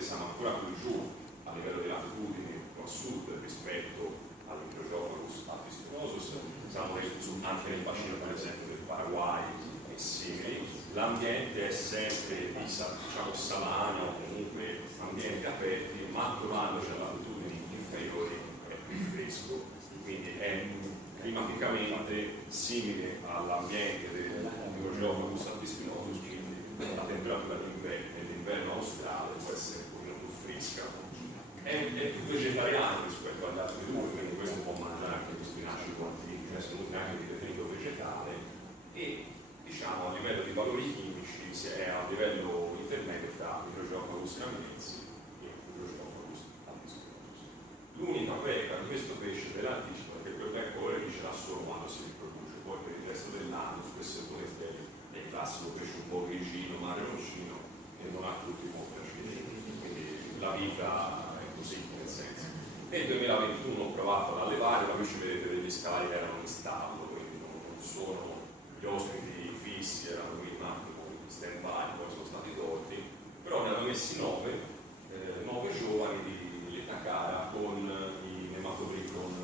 probabilmente siamo ancora più giù a livello di latitudini a sud rispetto all'Imbryozophilus albispinosus, siamo anche nel bacino per esempio del Paraguay e simili. L'ambiente è sempre diciamo salano, comunque ambienti aperti, ma trovandoci a latitudini inferiori è più fresco, quindi è climaticamente simile all'ambiente dell'Imbryozophilus albispinosus, quindi la temperatura dell'inverno australe può essere un pochino più fresca. È più vegetariano rispetto agli altri due, quindi questo può mangiare anche gli spinaci quanti, cioè sono anche di definito vegetale, e diciamo a livello di valori chimici è a livello intermedio fra Imbryozophilus caminensis e Imbryozophilus albispinosus. L'unica pecca di questo pesce dell'anticipo è che quel becco ce l'ha solo quando si riproduce, poi per il resto dell'anno spesso e volentieri è il classico pesce un po' grigino, marroncino, e non ha tutti molti acidi, quindi la vita così, nel senso. Nel 2021 ho provato ad allevare, ma qui ci vedete degli scali che erano in stallo, quindi non sono gli ospiti fissi, erano qui in attimo in stand by, poi sono stati tolti, però ne hanno messi 9 giovani di età cara con i nematobricon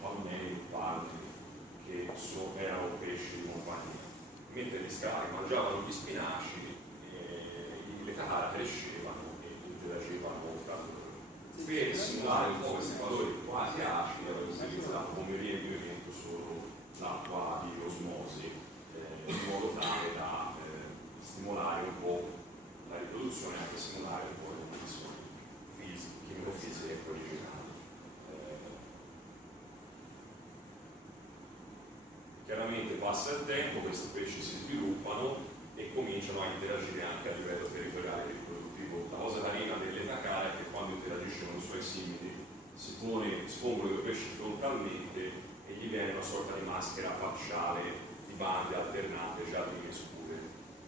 palmei palmi, che erano pesci di compagnia. Mentre gli scali mangiavano gli spinaci, le cara crescevano e interagivano fra loro. Per simulare un po' questi valori quasi acidi avevo utilizzato come riempimento solo l'acqua di osmosi, in modo tale da stimolare un po' la riproduzione e anche stimolare un po' le condizioni chimico-fisiche originali. Chiaramente passa il tempo, questi pesci si sviluppano e cominciano a interagire anche a livello territoriale e riproduttivo. La cosa carina dell'età cara è che quando interagisce con i suoi simili si pongono i due pesci frontalmente e gli viene una sorta di maschera facciale di bande alternate gialline scure,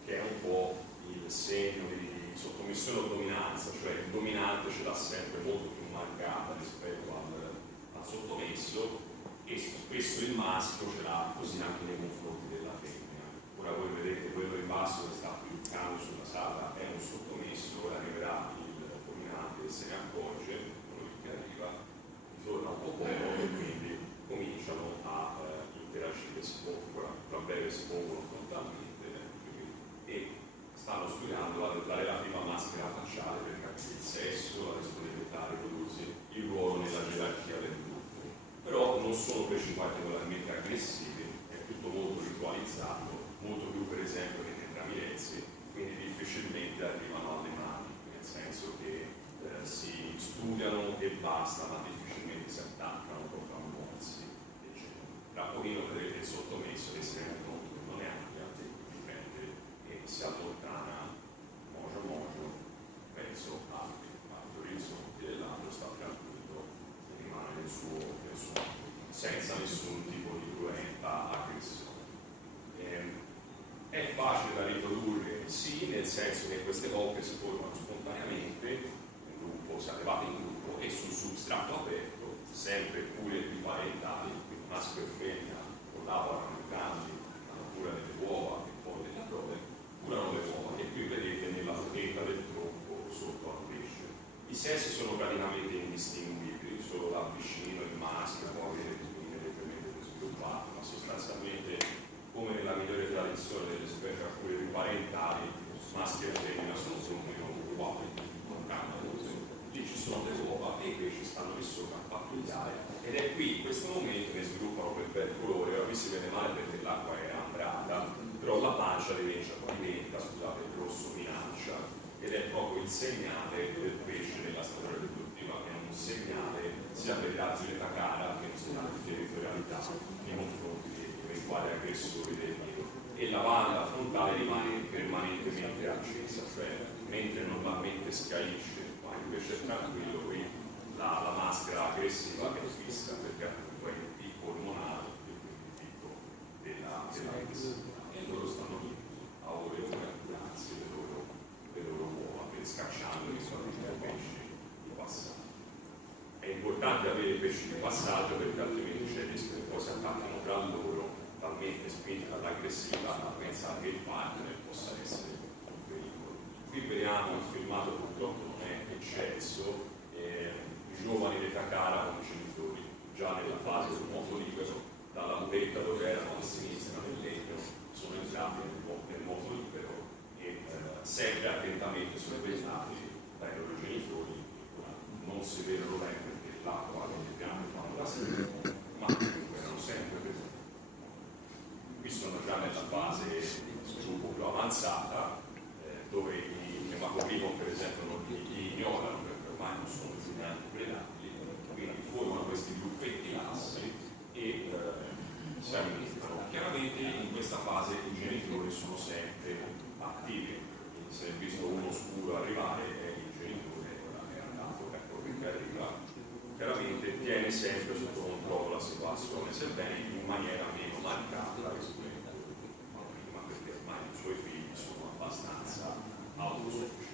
che è un po' il segno di sottomissione o dominanza, cioè il dominante ce l'ha sempre molto più marcata rispetto al sottomesso, e spesso il maschio ce l'ha così anche nei confronti della femmina. Ora voi vedete quello in basso che sta cliccando sulla sala è un sottomesso, ora arriverà il dominante e se ne accorge, quello che arriva, torna un po' poco e quindi cominciano a interagire, tra breve si pongono frontalmente e stanno studiando la relativa maschera facciale per capire il sesso, la disponibilità a riprodursi, il ruolo nella gerarchia del gruppo. Però non sono pesci particolarmente aggressivi, è tutto molto ritualizzato, molto più per esempio che nei tramirezzi, quindi difficilmente arrivano alle mani, nel senso che si studiano e basta, ma difficilmente si attaccano proprio a morsi, eccetera. Tra pochino vedrete il sottomesso che si rende conto che non è ampia, prende e si allontana mogio, penso agli orizzonti dell'altro, sta tranquillo e rimane nel suo senza nessun tipo di cruenta aggressione. È facile da riprodurre, sì, nel senso che queste coppie si formano spontaneamente, in gruppo, si allevate in gruppo e sul substrato aperto, sempre cure biparentali, quindi maschio e femmina collaborano entrambi, hanno cura delle uova e poi della prole, curano le uova, e qui vedete nella fetta del tronco sotto al pesce. I sessi sono praticamente indistinguibili, solo l'avvicino, il maschio, può avere le spine leggermente più sviluppate, ma sostanzialmente come nella migliore tradizione delle specie a cure riparentali, maschio e femmina sono più o meno uguali, non cambiano. Lì ci sono le uova e i pesci stanno lì sopra a pattugliare, ed è qui in questo momento che sviluppano quel bel colore. Ora qui si vede male perché l'acqua è ambrata, però la pancia diventa, scusate, il rosso minaccia, ed è proprio il segnale del pesce nella stagione riproduttiva, che è un segnale sia per i razzi di età cara che un segnale di territorialità nei confronti di eventuali aggressori del nido. E la banda frontale rimane permanentemente accesa, cioè mentre normalmente schiarisce, ma invece è tranquillo, qui la maschera aggressiva è fissa perché appunto è il picco ormonale, il picco della e loro stanno lì a ore e ore a curarsi le loro uova, per scacciando i pesci di passaggio. È importante avere pesci di passaggio perché altrimenti c'è il rischio che poi si attaccano tra loro, talmente spinti dall'aggressività da pensare che il partner possa essere un pericolo. Qui vediamo un filmato purtroppo non è eccesso, i giovani d'età cara con i genitori, già nella fase del moto libero, dalla muretta dove erano a sinistra nel legno, sono entrati nel moto libero e sempre attentamente sorvegliati dai loro genitori. Non si vedono bene perché l'acqua e le piante fanno la strada, ma comunque erano sempre presenti. Qui sono già nella fase un po' più avanzata, dove i ematoprimo per esempio non li ignorano perché ormai non sono neanche predabili, quindi formano questi gruppetti lassi e si amministrano. Chiaramente in questa fase i genitori sono sempre attivi, quindi se hai visto uno scuro arrivare è il genitore è andato, ecco che arriva, chiaramente tiene sempre sotto controllo la situazione, sebbene in maniera meno marcata rispetto a prima, perché ormai i suoi figli sono abbastanza autosufficienti.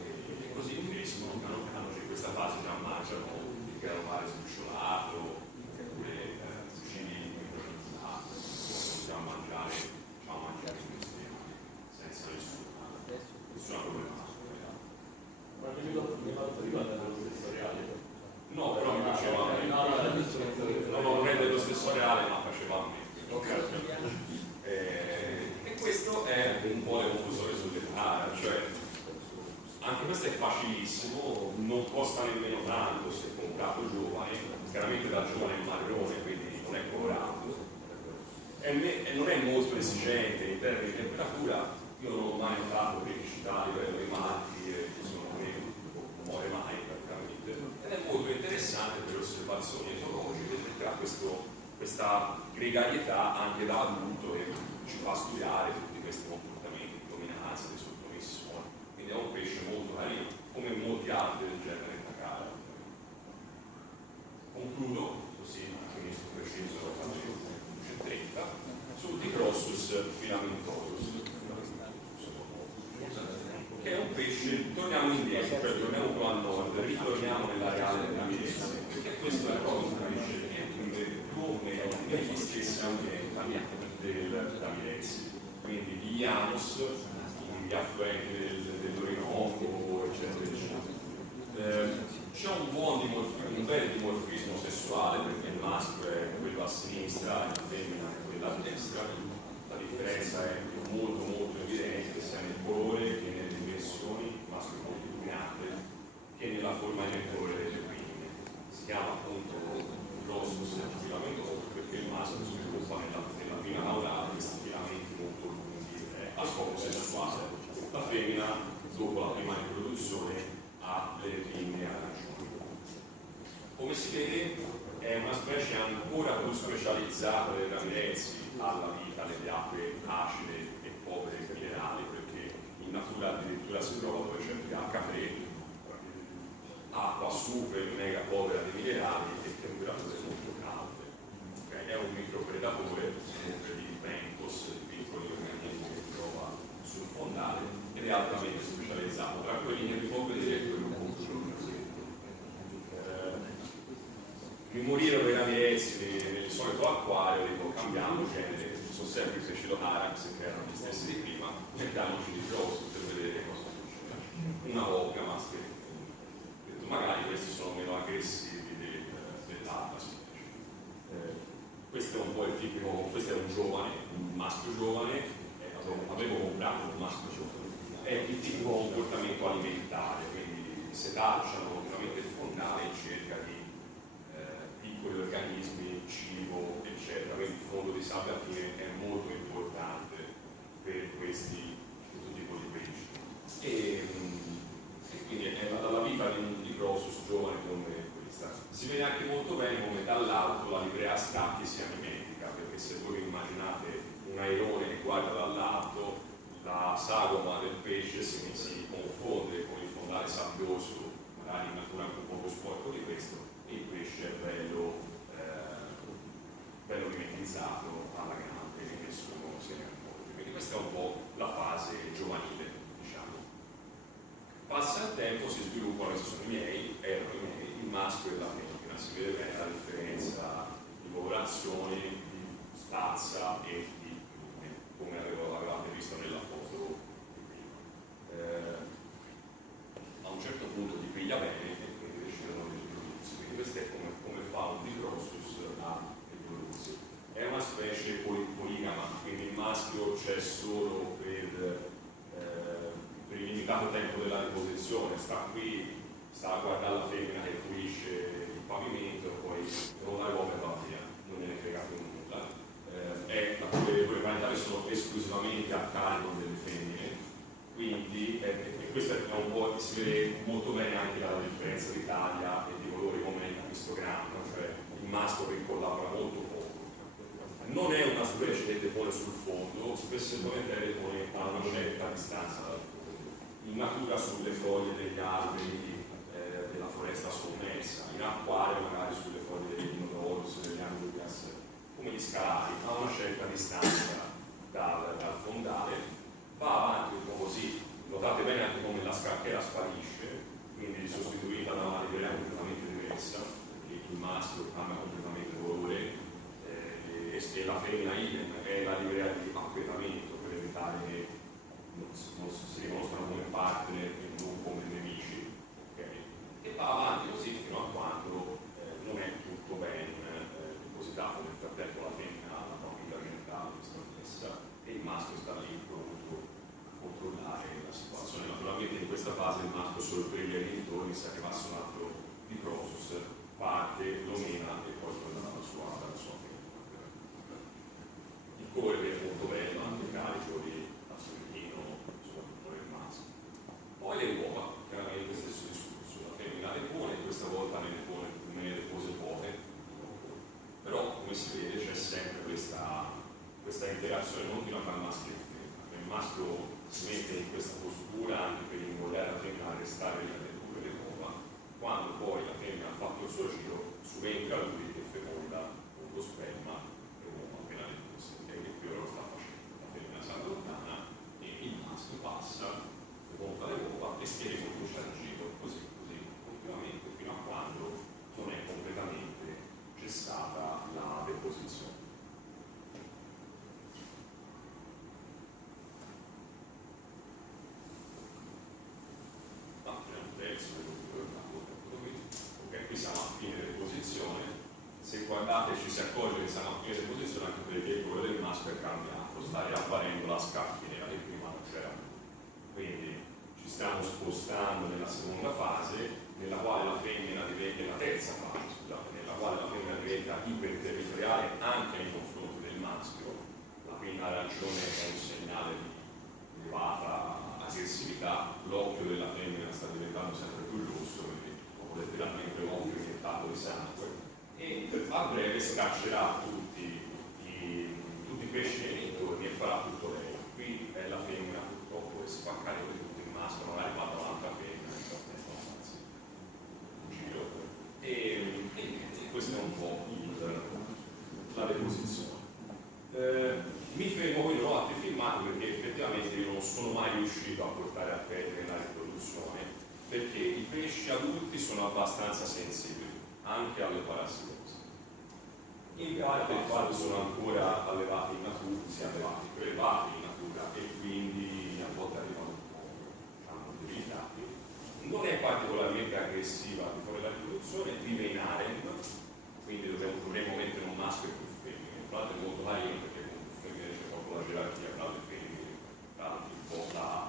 E così crescono, piano piano in questa fase già mangiano il granulare sbriciolato, oppure cucini micronizzati, possiamo mangiare questi senza nessuna problematica. Ma mi vado prima dello stesso reale? No, però mi faceva a me. Non è dello stesso reale, ma faceva a me. E questo è un po' l'evoluzione sull'età, cioè anche questo è facilissimo, non costa nemmeno tanto se comprato giovane, chiaramente da giovane marrone, quindi non è colorato, e non è molto esigente in termini di temperatura. Io non ho mai notato criticità a livello dei matti, sono non muore mai praticamente, ed è molto interessante per le osservazioni etologiche perché ha questa gregarietà anche da adulto e ci fa studiare tutti questi comportamenti di dominanza, di sottomissione, quindi è un pesce molto carino, come molti altri del genere in Takara. Concludo, così finisco preciso alle 11:30, sul Dicrossus filamentosus, che è un pesce, torniamo indietro, cioè torniamo più a nord, ritorniamo nell'areale della Venezia, perché questo è proprio un pesce che vive più o meno negli stessi ambienti del Venezia, quindi gli Janus, gli affluenti dell'Orinoco, eccetera, eccetera. C'è un bel dimorfismo sessuale perché il maschio è quello a sinistra e la femmina è quella a destra. La differenza è molto molto evidente sia nel colore che nelle dimensioni, il maschio è molto illuminato, che nella forma emettore delle pinne. Si chiama appunto Dicrossus filamentosus perché il maschio sviluppa nella pinna maurale questi filamenti molto lunghi a scopo sessuale. La femmina, dopo la prima riproduzione, ha le pinne arancioni. Come si vede è una specie ancora più specializzata dei ramirezzi alla vita nelle acque acide e povere in minerali, perché in natura addirittura si trova dove c'è pH3, acqua super mega povera di minerali e temperature molto calde. Okay? È un micropredatore di bentos, di piccoli organismi che si trova sul fondale ed è altamente specializzato. Tra quelli che vi può vedere quello il morire dei ramirezzi nel solito acquario, dico cambiamo genere, sono sempre i pesci Lotharax che erano gli stessi di prima, mettiamoci di Dicrossus per vedere cosa succede. Una volga, ma scherzo. Magari questi sono meno aggressivi dell'altra specie. Questo è un po' il tipico, questo è un giovane, un maschio giovane, avevo comprato un maschio giovane, è il tipico comportamento alimentare, quindi setacciano continuamente il fondale in cerca di piccoli organismi, cibo, eccetera. Quindi il fondo di sabbia alla fine è molto importante per questo tipo di pesci. E quindi è la vita di un Dicrossus giovane come questa. Si vede anche molto bene come dall'alto la livrea a scacchi sia mimetica, perché se voi immaginate un airone che guarda dall'alto, la sagoma del pesce si confonde con il fondale sabbioso, magari in natura anche un po' più sporco di questo, e il pesce è bello mimetizzato alla grande e nessuno se ne accorge. Quindi questa è un po' la fase giovanile, diciamo. Passa il tempo, si sviluppano, questi sono erano i miei, il maschio e la femmina, si vede bene la differenza di colorazione, di stazza e di lume, come avevate visto nella foto di prima. limitato tempo della riposizione, sta qui, sta a guardare la femmina che pulisce il pavimento, poi trova le uova e va via, non gliene frega più nulla. Le cure parentali sono esclusivamente a carico delle femmine, quindi questo è un po', si vede molto bene anche dalla differenza d'Italia e di colori come in questo grammo, cioè il maschio che collabora molto poco. Non è una specie che depone sul fondo, spesso e volentieri depone a una certa distanza dal fondo. In natura sulle foglie degli alberi della foresta sommersa, in acquario magari sulle foglie degli Inodorus, degli Andurias, come gli scalari, a una certa distanza dal fondale, va avanti un po' così. Notate bene anche come la scacchera sparisce, quindi sostituita da una livrea completamente diversa, perché il maschio cambia completamente colore e la femmina idem è la livrea di acquietamento per evitare che non si riconoscano come partner e non come nemici. Okay? E va avanti così fino a quando non è tutto ben depositato. Nel frattempo la femmina ha la propria vita genitale stessa e il maschio sta lì pronto a controllare la situazione. Naturalmente in questa fase il maschio solo per i genitori si arrivasse un altro di Crosus, parte, lo mena e poi torna dalla sua femmina. Il colore è molto bello, anche carico di azzurrino, soprattutto nel maschio. Poi le uova, chiaramente stesso discorso, la femmina le pone, questa volta me ne depose poche, però come si vede c'è sempre questa interazione continua tra maschio e femmina. Il maschio si mette in questa postura anche per invogliare la femmina a restare lì a dedurre le uova. Quando poi la femmina ha fatto il suo giro, subentra lui e feconda con lo sperma e l'uomo appena le pose, e che qui ora lo sta facendo. La femmina si allontana e il maschio passa, feconda le uova e si ricomincia il giro così continuamente fino a quando non è completamente cessata la deposizione. Ok, qui siamo a fine deposizione. Se guardate ci si accorge che siamo a fine deposizione anche perché il colore del maschio è cambiato, sta riapparendo la scappinera che prima non c'era. Quindi ci stiamo spostando nella seconda fase, nella quale la femmina diventa, nella terza fase, scusate, nella quale la femmina diventa iperterritoriale anche nei confronti del maschio. La pinna arancione è un segnale di elevata aggressività, l'occhio della femmina sta diventando sempre più rosso, quindi letteralmente l'occhio iniettato di sangue, e a breve scaccerà tutti i pesci nei dintorni e farà tutto lei. Qui è la femmina purtroppo che si fa carico di tutto, il maschio magari va da un'altra femmina, un giro, e questo è un po' la deposizione. Mi fermo quindi ho altri filmati perché effettivamente io non sono mai riuscito a portare a termine la riproduzione, perché i pesci adulti sono abbastanza sensibili anche alle parassitose. In parte infatti sono ancora allevati in natura, prelevati in natura e quindi a volte arrivano un po' debilitati. Non è particolarmente aggressiva di fare la riproduzione, vive in harem, quindi dovremmo mettere un maschio e più femmine. Tra l'altro è molto carino perché con più femmine c'è proprio la gerarchia tra le femmine, un po'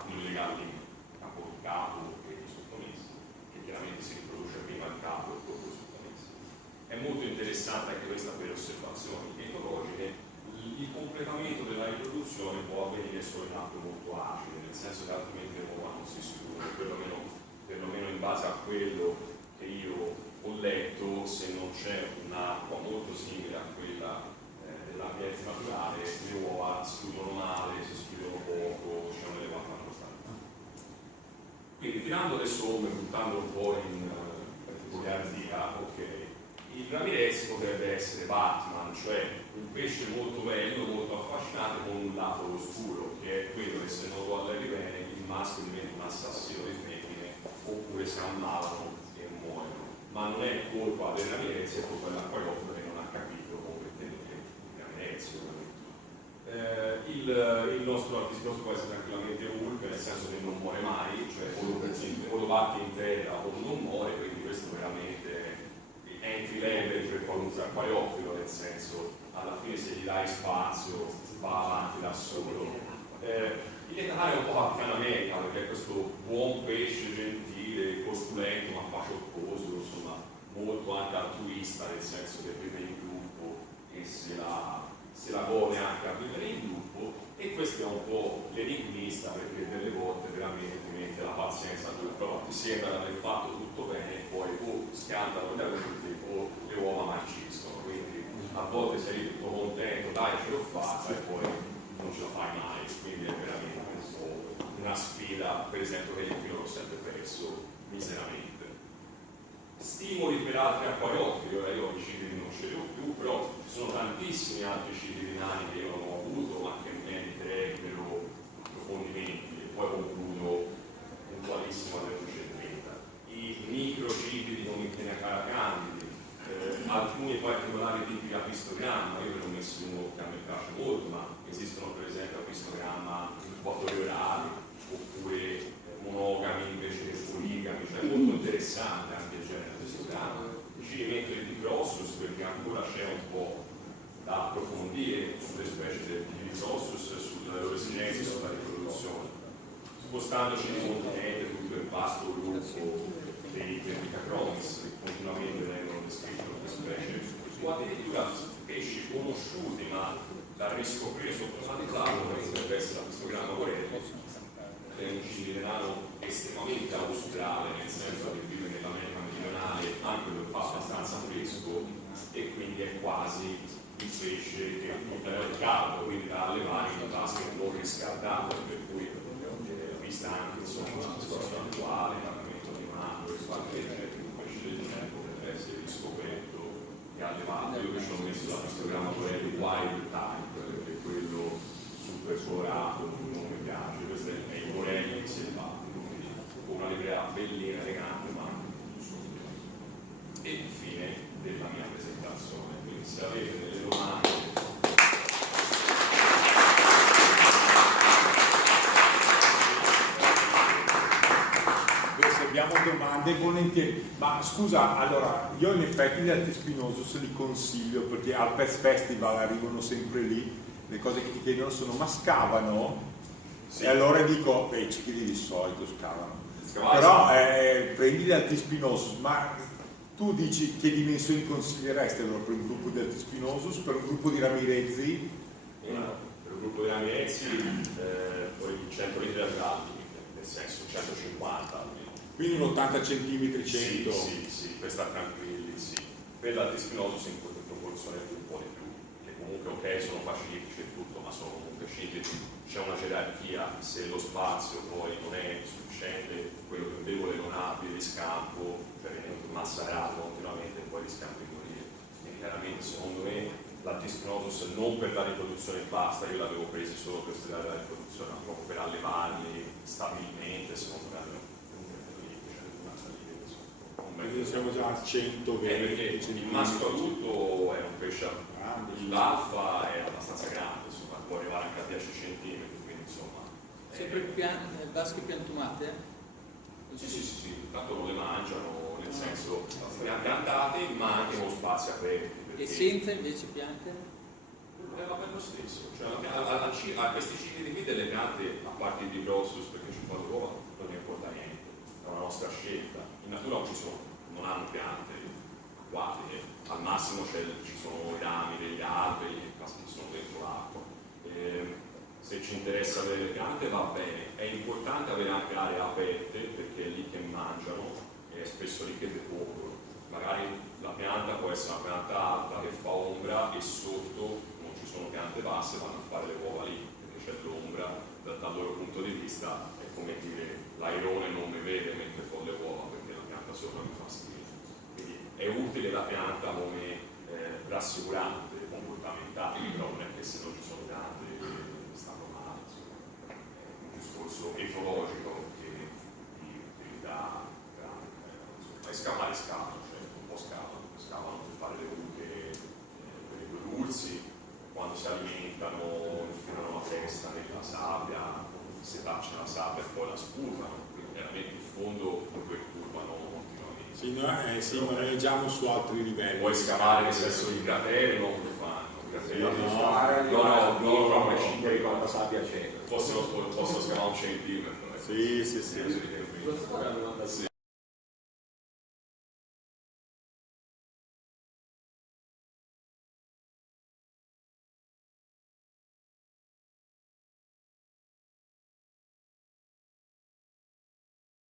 il legame di capo e i sottomessi, che chiaramente si riproduce prima il capo e poi i sottomessi. È molto interessante anche questa per osservazioni etologiche. Il completamento della riproduzione può avvenire solo in acque molto acide, nel senso che altrimenti le uova non si schiudono, perlomeno in base a quello che io ho letto, se non c'è un'acqua molto simile a quella dell'ambiente naturale, le uova si chiudono male, si schiudono poco, c'è un'elevata mortalità. Quindi tirando le somme, buttando un po' in goliardia, ok, il ramirez potrebbe essere Batman, cioè un pesce molto bello, molto affascinante con un lato oscuro, che è quello che se non lo allevi bene il maschio diventa un assassino di femmine oppure si ammalano e muoiono. Ma non è colpa del ramirez, è colpa dell'acquariofilo che non ha capito come tenere il ramirez. Il nostro artispioso può essere tranquillamente Hulk, nel senso che non muore mai, cioè o lo batti in terra o non muore, quindi questo veramente entry level per qualunque acquariofilo, nel senso alla fine se gli dai spazio va avanti da solo. Il Lecatare è un po' Capitan America, perché è questo buon pesce gentile, corpulento ma pacioccoso, insomma, molto anche altruista, nel senso che vive in gruppo e se la gode anche a vivere in gruppo, e questo è un po' l'enigmista, perché delle volte veramente ti mette la pazienza tu, però ti sembra di aver fatto tutto bene e poi schiantano gli adulti o le uova marciscono, quindi a volte sei tutto contento, dai ce l'ho fatta, e poi non ce la fai mai, quindi è veramente una sfida, per esempio, che io fino l'ho sempre perso miseramente. Stimoli per altri acquariofili, ora io i ciclidi non ce li ho più, però ci sono tantissimi altri ciclidi nani che io non ho avuto, ma che meriterebbero approfondimenti, e poi concludo puntualissimo alle luce 30. I microciclidi non candidi, alcuni particolari tipi di apistogramma, io ve ne ho messo uno che a me piace molto, ma esistono per esempio apistogramma incubatori orali, oppure monogami invece che poligami, cioè molto interessante anche il genere apistogramma. Ci rimetto il Diprossus perché ancora c'è un po' da approfondire sulle specie di Diprossus, sulle loro esigenze, sulla riproduzione. Spostandoci di continente, tutto il vasto gruppo dei Vermicacronis, che continuamente vengono descritti come specie, o addirittura pesci conosciuti ma da riscoprire sotto manipolato, come potrebbe essere l'apistogramma Borelli, che è un ciclide nano estremamente australe, nel senso che vive nell'America meridionale, anche dove fa abbastanza fresco, e quindi è quasi il pesce che è caldo, quindi da allevare in vasche non riscaldate, per cui vista anche insomma la situazione attuale, l'aumento di mano, un pesce del genere potrebbe essere riscoperto e allevato. Io che ci ho messo l'apistogramma Borelli Wild Type, perché quello super colorato non mi piace, questo è il Borelli selvato, quindi con una livrea bellina, elegante, ma e infine della mia presentazione, quindi se avete delle domande. Se abbiamo domande volentieri, ma scusa, allora io in effetti gli Altispinosus li consiglio perché al Pest Festival arrivano sempre lì, le cose che ti chiedono sono ma scavano? Sì. E allora dico, i ciclidi di solito scavano, però prendi gli Altispinosus, ma tu dici che dimensioni consiglieresti allora per un gruppo di Altispinosus, per un gruppo di Ramirezzi? Per un gruppo di Ramirezzi poi 100 litri all'altro, nel senso 150. Quindi un 80 cm 100? Sì, per stare tranquilli, sì. Per l'Altispinosus in proporzione un po' di più, che comunque ok, sono facilifici e tutto, ma sono comunque ciclidi, c'è una gerarchia, se lo spazio poi non è sufficiente, quello più debole non ha via di scampo, per massacrato continuamente e poi rischiamo di morire. Quindi chiaramente secondo me l'Altispinosus non per la riproduzione basta, io l'avevo preso solo per studiare la riproduzione, ma proprio per allevarli stabilmente, secondo me quindi siamo già a 120. Perché il maschio adulto è un pesce grande, l'alfa è abbastanza grande, insomma, può arrivare anche a 10 cm, quindi insomma. Sempre vasche piantumate? Sì, tanto non le mangiano, nel senso piantate ma anche con spazi aperti. E senza invece piante? Va per lo stesso, cioè a questi cicli qui delle piante, a parte il Diprossus perché ci fa l'uova, non ne importa niente, è una nostra scelta. In natura non hanno piante acquatiche, al massimo ci sono i rami degli alberi che sono dentro l'acqua. Se ci interessa avere le piante va bene, è importante avere anche aree aperte perché è lì che mangiano e è spesso lì che depongono. Magari la pianta può essere una pianta alta che fa ombra e sotto non ci sono piante basse, vanno a fare le uova lì perché c'è l'ombra, dal loro punto di vista è come dire l'airone non mi vede mentre fa le uova perché la pianta sopra mi fa schifo. Quindi è utile la pianta come rassicurante comportamentale, però non è che se non ci sono piante stanno male, è un discorso etologico che di utilità grande. E scavare scavano, cioè un po' scavano per fare le buche per i ursi, quando si alimentano infilano la testa nella sabbia, si tacciano la sabbia e poi la sputano, quindi chiaramente in fondo lo perturbano continuamente. Sì, ma noi leggiamo su altri livelli. Puoi scavare nel senso di cratere, non lo fanno, No, a prescindere di quanta sabbia c'è. Posso scavare un centimetro. Sì. Posso fare una domanda? Sì.